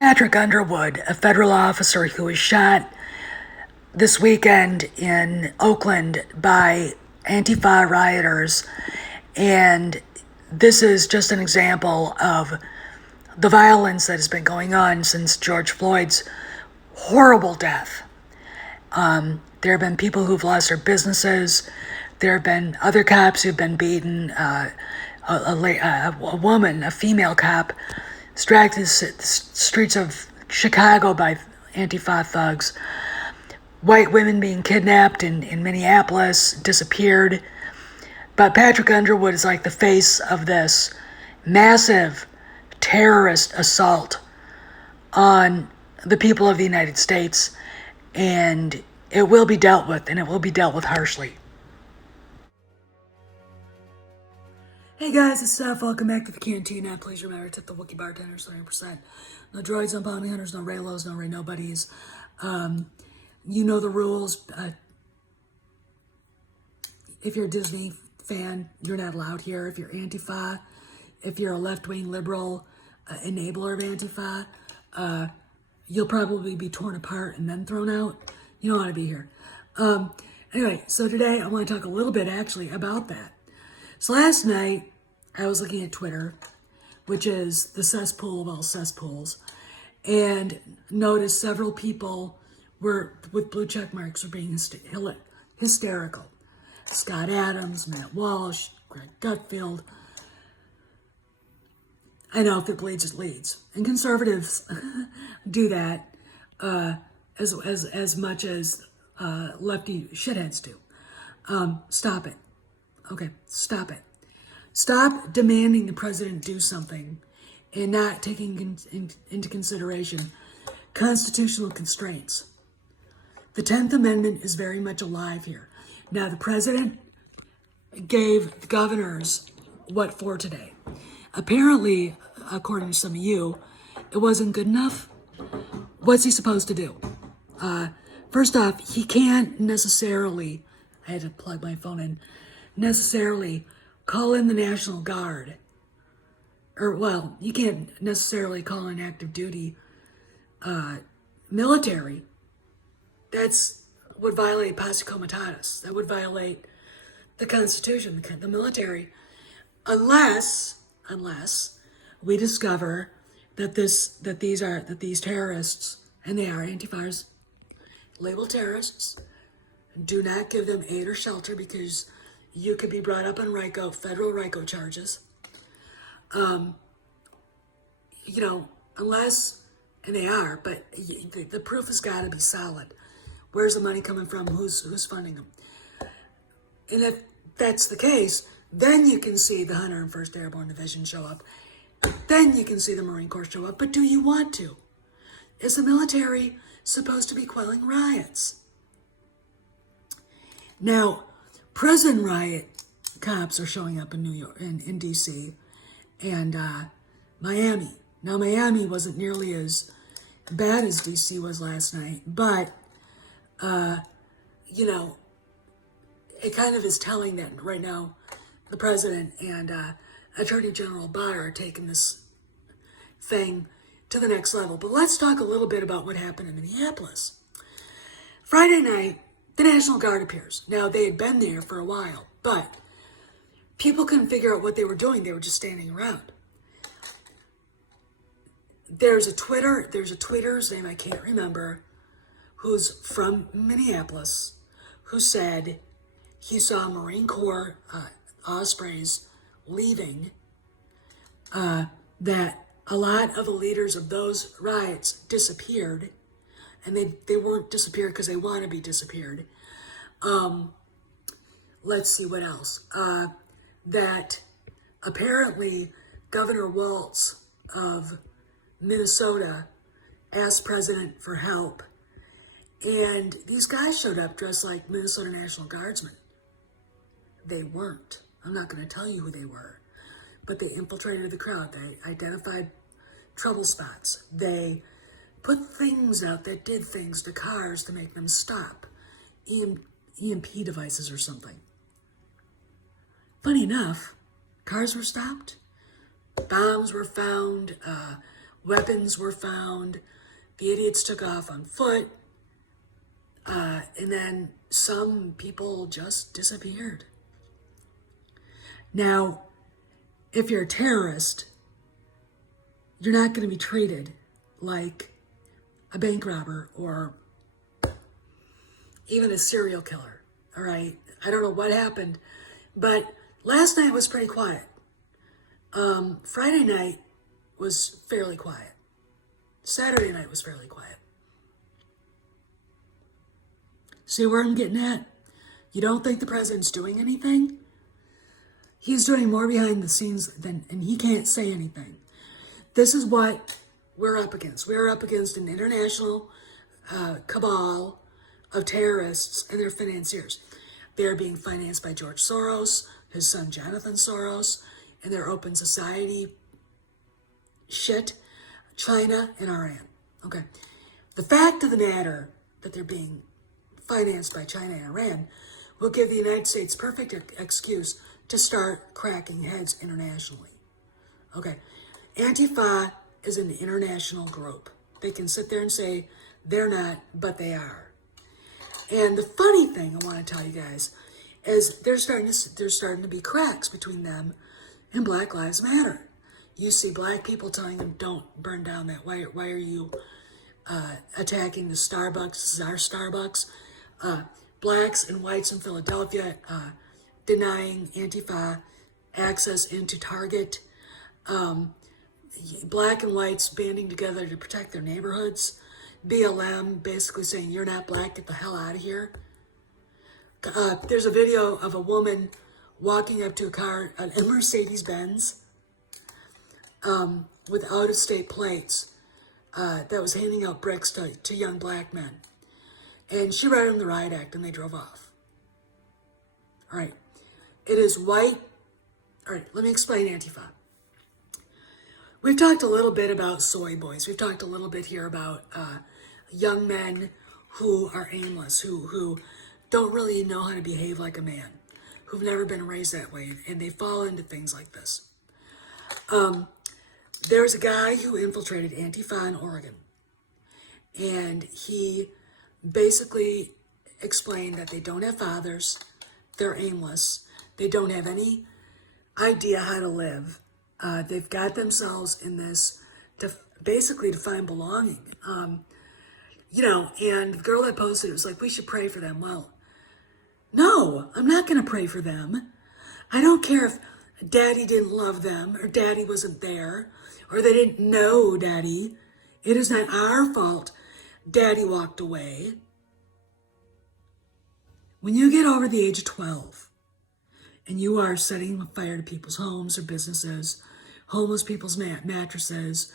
Patrick Underwood, a federal officer who was shot this weekend in Oakland by Antifa rioters. And this is just an example of the violence that has been going on since George Floyd's horrible death. There have been people who've lost their businesses. There have been other cops who've been beaten. A woman, a female cop, was dragged to the streets of Chicago by Antifa thugs. White women being kidnapped in Minneapolis, disappeared. But Patrick Underwood is like the face of this massive terrorist assault on the people of the United States, and it will be dealt with, and it will be dealt with harshly. Hey guys, it's Steph. Welcome back to the Cantina. Please remember to tip the Wookiee bartenders 30%. No droids, no bounty hunters, no Raylos, no Ray Nobodies. You know the rules. If you're a Disney fan, you're not allowed here. If you're Antifa, if you're a left-wing liberal enabler of Antifa, you'll probably be torn apart and then thrown out. You don't want to be here. Anyway, so today I want to talk a little bit actually about that. So last night I was looking at Twitter, which is the cesspool of all cesspools, and noticed several people were with blue check marks were being hysterical. Scott Adams, Matt Walsh, Greg Gutfeld. I know if it bleeds, it leads. And conservatives do that as much as lefty shitheads do. Stop it. Okay, stop it. Stop demanding the president do something and not taking into consideration constitutional constraints. The 10th Amendment is very much alive here. Now, the president gave the governors what for today. Apparently, according to some of you, it wasn't good enough. What's he supposed to do? First off, he can't necessarily, I had to plug my phone in, necessarily call in the National Guard. You can't necessarily call in active duty military. That's would violate posse comitatus. That would violate the Constitution, the military, unless we discover that these terrorists, and they are Antifas, labeled terrorists. Do not give them aid or shelter because you could be brought up on federal RICO charges. Unless, and they are, but the proof has got to be solid. Where's the money coming from? Who's funding them? And if that's the case, then you can see the 101st Airborne Division show up. Then you can see the Marine Corps show up. But do you want to? Is the military supposed to be quelling riots? Now, prison riot cops are showing up in New York, in D.C., and Miami. Now, Miami wasn't nearly as bad as D.C. was last night, but it kind of is telling that right now the president and Attorney General BARR are taking this thing to the next level. But let's talk a little bit about what happened in Minneapolis. Friday night, the National Guard appears. Now, they had been there for a while, but people couldn't figure out what they were doing. They were just standing around. There's a tweeter's name I can't remember, who's from Minneapolis, who said he saw Marine Corps Ospreys leaving, that a lot of the leaders of those riots disappeared, and they weren't disappeared because they want to be disappeared. Let's see what else. That apparently Governor Walz of Minnesota asked president for help, and these guys showed up dressed like Minnesota National Guardsmen. They weren't. I'm not going to tell you who they were, but they infiltrated the crowd. They identified trouble spots. They put things out that did things to cars to make them stop. EMP devices or something. Funny enough, cars were stopped. Bombs were found. Weapons were found. The idiots took off on foot. And then some people just disappeared. Now, if you're a terrorist, you're not going to be treated like a bank robber or even a serial killer, all right? I don't know what happened, but last night was pretty quiet. Friday night was fairly quiet. Saturday night was fairly quiet. See where I'm getting at? You don't think the president's doing anything? He's doing more behind the scenes and he can't say anything. This is what we're up against. We're up against an international cabal of terrorists and their financiers. They're being financed by George Soros, his son Jonathan Soros, and their open society shit, China and Iran. Okay. The fact of the matter that they're being financed by China and Iran will give the United States perfect excuse to start cracking heads internationally. Okay. Antifa is an international group. They can sit there and say they're not, but they are. And the funny thing I want to tell you guys is there's starting to be cracks between them and Black Lives Matter. You see black people telling them, don't burn down that. Why are you attacking the Starbucks? This is our Starbucks. Blacks and whites in Philadelphia denying Antifa access into Target. Black and whites banding together to protect their neighborhoods. BLM basically saying, you're not black, get the hell out of here. There's a video of a woman walking up to a car, a Mercedes-Benz, with out-of-state plates that was handing out bricks to young black men. And she read them the riot act and they drove off. All right. It is white. All right, let me explain Antifa. We've talked a little bit about soy boys. We've talked a little bit here about young men who are aimless, who don't really know how to behave like a man, who've never been raised that way, and they fall into things like this. There was a guy who infiltrated Antifa in Oregon, and he basically explained that they don't have fathers, they're aimless, they don't have any idea how to live. They've got themselves in this basically to find belonging. And the girl that posted it was like, we should pray for them. Well, no, I'm not going to pray for them. I don't care if daddy didn't love them or daddy wasn't there or they didn't know daddy. It is not our fault daddy walked away. When you get over the age of 12 and you are setting fire to people's homes or businesses, homeless people's mattresses,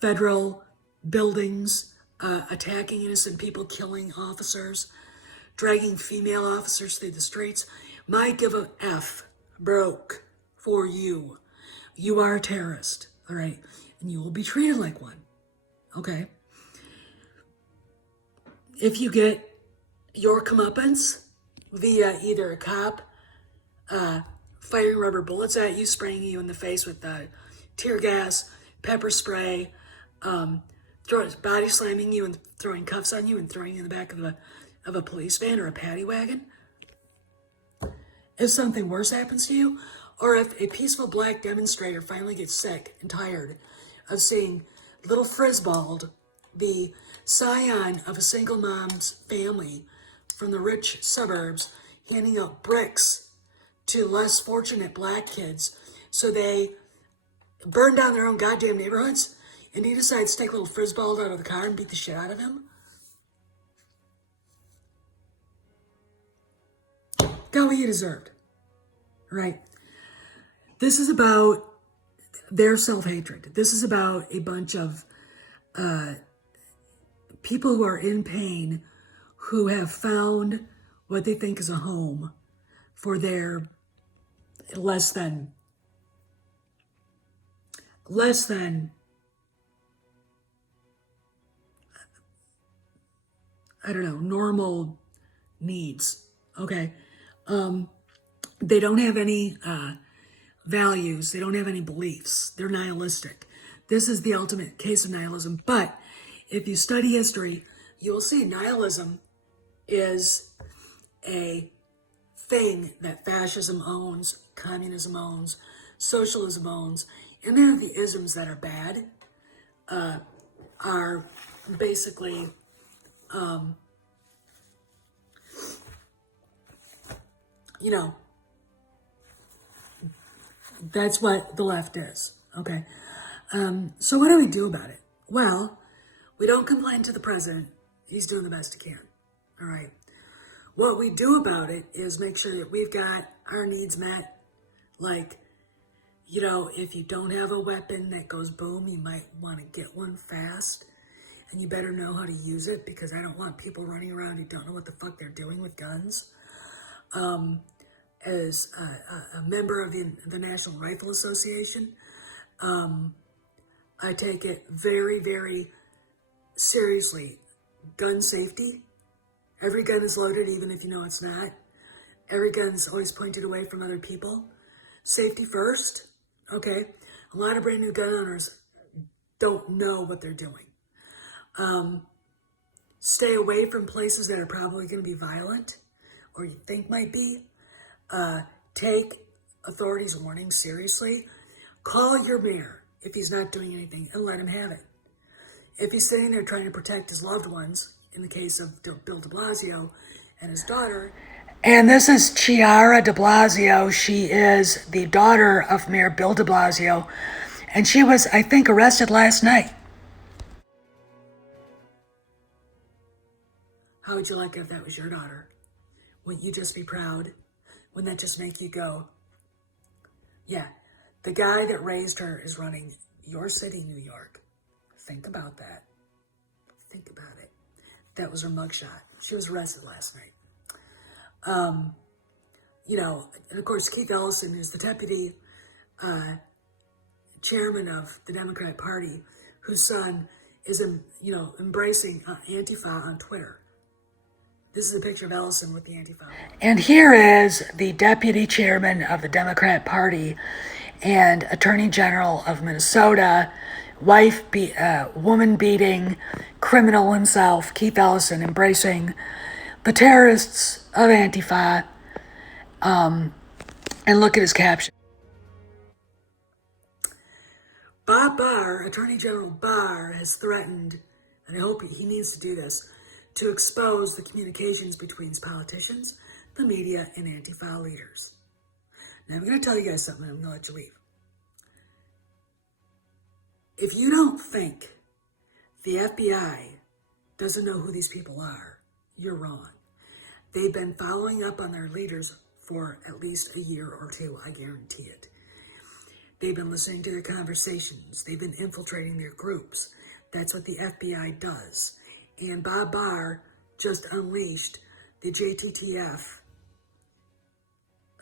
federal buildings, attacking innocent people, killing officers, dragging female officers through the streets, might give a F broke for you. You are a terrorist, all right? And you will be treated like one, okay? If you get your comeuppance via either a cop firing rubber bullets at you, spraying you in the face with tear gas, pepper spray, body slamming you and throwing cuffs on you and throwing you in the back of a police van or a paddy wagon. If something worse happens to you, or if a peaceful black demonstrator finally gets sick and tired of seeing little Frisbald, the scion of a single mom's family from the rich suburbs, handing out bricks to less fortunate black kids so they burn down their own goddamn neighborhoods, and he decides to take little Frisbald out of the car and beat the shit out of him? Got what you deserved, right? This is about their self-hatred. This is about a bunch of people who are in pain, who have found what they think is a home for their less than normal needs, okay? They don't have any values. They don't have any beliefs. They're nihilistic. This is the ultimate case of nihilism. But if you study history, you will see nihilism is a thing that fascism owns, communism owns, socialism owns, and then the isms that are bad are basically you know, that's what the left is. Okay. So what do we do about it? Well, we don't complain to the president. He's doing the best he can. All right. What we do about it is make sure that we've got our needs met. Like, you know, if you don't have a weapon that goes boom, you might want to get one fast. And you better know how to use it, because I don't want people running around who don't know what the fuck they're doing with guns. As a member of the National Rifle Association, I take it very, very seriously. Gun safety. Every gun is loaded, even if you know it's not. Every gun's always pointed away from other people. Safety first, okay? A lot of brand new gun owners don't know what they're doing. Stay away from places that are probably going to be violent, or you think might be. Take authorities' warnings seriously. Call your mayor if he's not doing anything and let him have it. If he's sitting there trying to protect his loved ones, in the case of Bill de Blasio and his daughter. And this is Chiara de Blasio. She is the daughter of Mayor Bill de Blasio. And she was, I think, arrested last night. How would you like it if that was your daughter? Wouldn't you just be proud? Wouldn't that just make you go, yeah, the guy that raised her is running your city, New York. Think about that. Think about it. That was her mugshot. She was arrested last night. You know, and of course, Keith Ellison, who's the deputy chairman of the Democratic Party, whose son is, embracing Antifa on Twitter. This is a picture of Ellison with the Antifa. And here is the deputy chairman of the Democrat Party and Attorney General of Minnesota, woman-beating criminal himself, Keith Ellison, embracing the terrorists of Antifa. And look at his caption. BARR, Attorney General BARR, has threatened, and I hope he needs to do this, to expose the communications between politicians, the media, and Antifa leaders. Now, I'm going to tell you guys something, and I'm going to let you leave. If you don't think the FBI doesn't know who these people are, you're wrong. They've been following up on their leaders for at least a year or two, I guarantee it. They've been listening to their conversations. They've been infiltrating their groups. That's what the FBI does. And Bob Barr just unleashed the JTTF.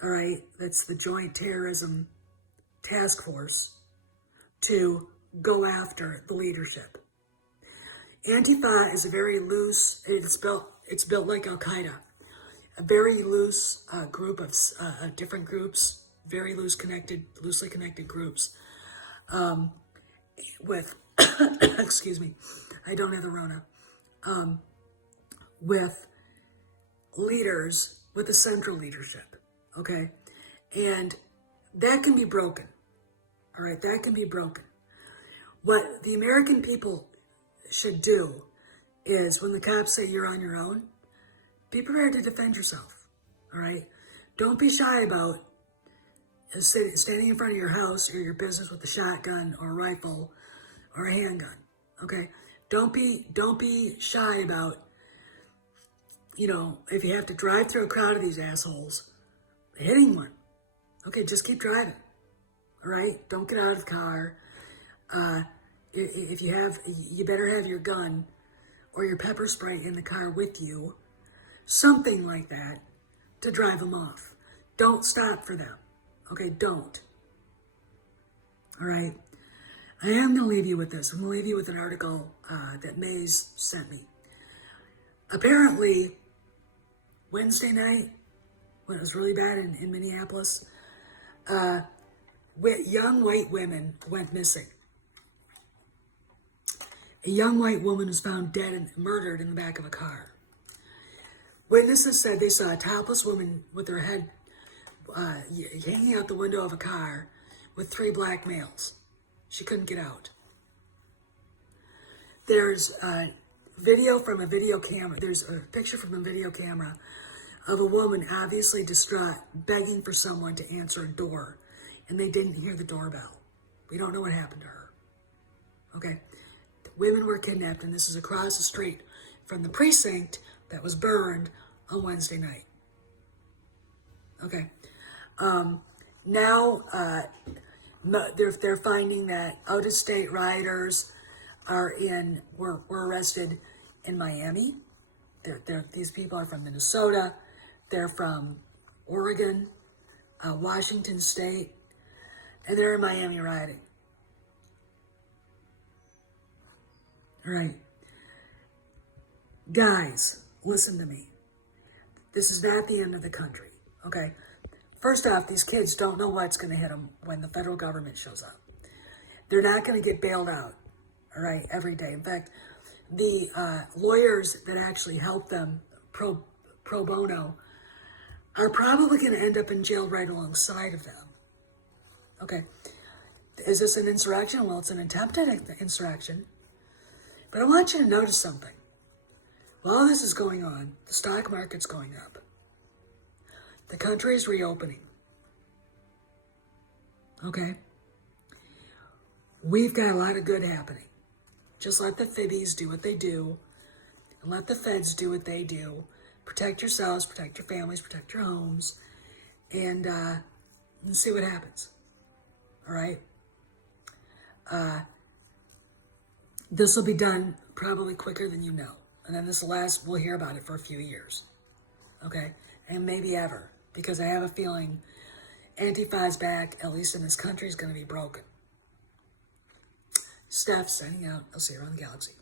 All right, that's the Joint Terrorism Task Force, to go after the leadership. Antifa is a very loose, it's built like Al-Qaeda, a very loose group of different groups, very loosely connected groups with, excuse me, I don't have the Rona, with leaders, with the central leadership, okay? And that can be broken, all right? That can be broken. What the American people should do is, when the cops say you're on your own, be prepared to defend yourself, all right? Don't be shy about standing in front of your house or your business with a shotgun or a rifle or a handgun, okay? Don't be shy about, if you have to drive through a crowd of these assholes, hitting one. Okay, just keep driving, all right? Don't get out of the car. If you better have your gun or your pepper spray in the car with you, something like that, to drive them off. Don't stop for them. Okay, don't. All right. I am going to leave you with this. I'm going to leave you with an article that Maze sent me. Apparently, Wednesday night, when it was really bad in Minneapolis, young white women went missing. A young white woman was found dead and murdered in the back of a car. Witnesses said they saw a topless woman with her head hanging out the window of a car with 3 black males. She couldn't get out. There's a video from a video camera. There's a picture from a video camera of a woman obviously distraught, begging for someone to answer a door, and they didn't hear the doorbell. We don't know what happened to her. Okay? The women were kidnapped, and this is across the street from the precinct that was burned on Wednesday night. Okay? Now, they're finding that out-of-state rioters were arrested in Miami. These people are from Minnesota. They're from Oregon, Washington State, and they're in Miami rioting. All right. Guys, listen to me. This is not the end of the country, okay? First off, these kids don't know what's going to hit them when the federal government shows up. They're not going to get bailed out, all right, every day. In fact, the lawyers that actually help them pro bono are probably going to end up in jail right alongside of them. Okay. Is this an insurrection? Well, it's an attempted insurrection. But I want you to notice something. While this is going on, the stock market's going up. The country is reopening. Okay? We've got a lot of good happening. Just let the fibbies do what they do, and let the feds do what they do. Protect yourselves, protect your families, protect your homes, and see what happens. All right? This will be done probably quicker than you know. And then we'll hear about it for a few years. Okay? And maybe ever. Because I have a feeling Antifa's back, at least in this country, is going to be broken. Steph signing out. I'll see you around the galaxy.